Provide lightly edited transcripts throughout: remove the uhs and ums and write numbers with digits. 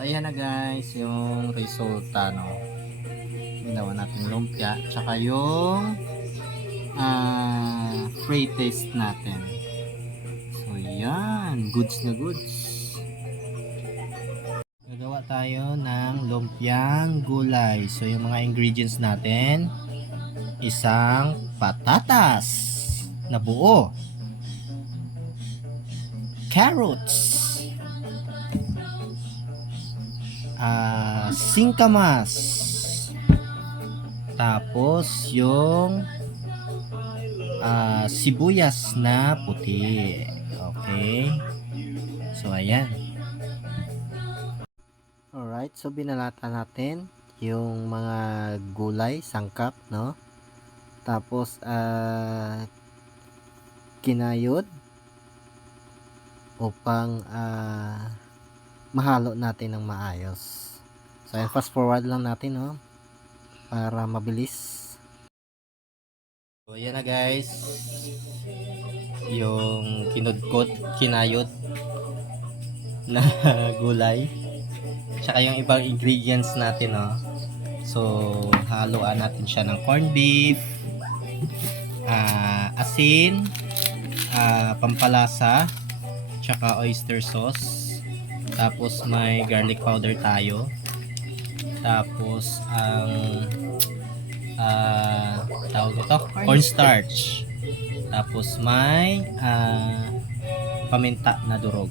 ayan na guys, yung resulta, no. Ginawa natin lumpia, tsaka yung free taste natin. So, yan. Goods na goods. Gagawa tayo ng lumpiang gulay. So, yung mga ingredients natin, isang patatas na buo, carrots, singkamas, tapos yung sibuyas na puti. Okay, so ayan. Alright, so binalata natin yung mga gulay, sangkap, no? Tapos kinayod upang mahalo natin ng maayos. So ayan, fast forward lang natin, no? Para mabilis. So ayan na guys, yung kinayod na gulay, tsaka yung ibang ingredients natin, no? So haluan natin siya ng corned beef, asin, pampalasa, tsaka oyster sauce, tapos may garlic powder tayo, tapos ang tawag ito, cornstarch, tapos may paminta na durog.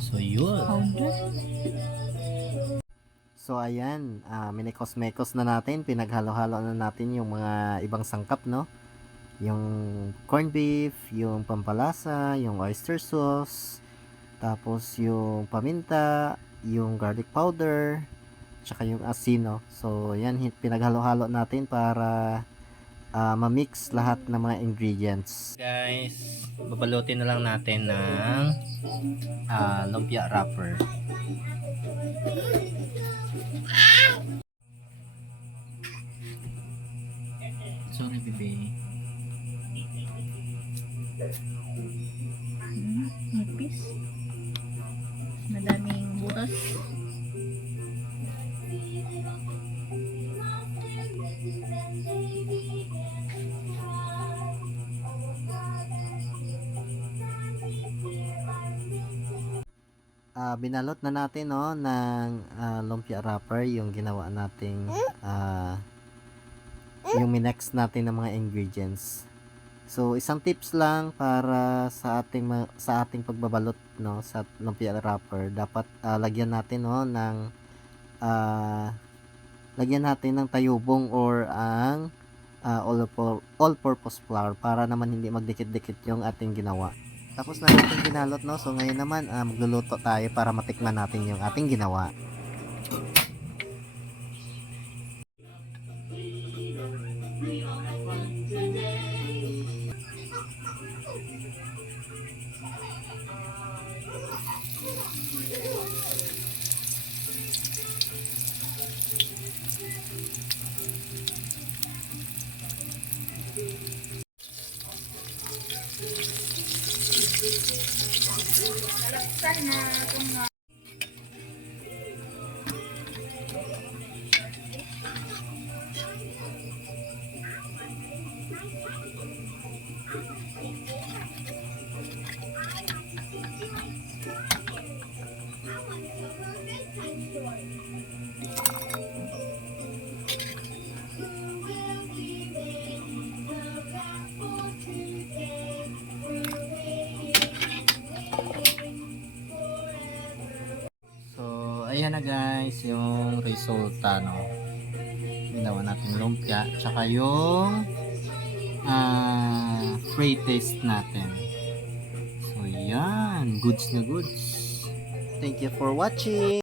So yun. So ayan, minikos-mekos na natin, pinaghalo-halo na natin yung mga ibang sangkap, no? Yung corned beef, yung pampalasa, yung oyster sauce, tapos yung paminta, yung garlic powder, tsaka yung asin, no? So ayan, pinaghalo-halo natin para ma-mix lahat ng mga ingredients. Guys, babalutin na lang natin ng lumpia wrapper. Sorry, bebe. Nipis. Madaming butas. Binalot na natin, no, ng lumpia wrapper yung ginawa nating yung minex natin ng mga ingredients. So isang tips lang para sa ating pagbabalot, no, sa lumpia wrapper, dapat lagyan natin, no, ng lagyan natin ng tayubong or ang all-purpose flour para naman hindi magdikit-dikit yung ating ginawa. Tapos na natin ginalot, no. So ngayon naman magluluto tayo para matikman natin yung ating ginawa. Nalaksan na itong Ayan na guys, yung resulta, no. Ginawa natin lumpia, tsaka yung free taste natin. So yan, goods na goods. Thank you for watching.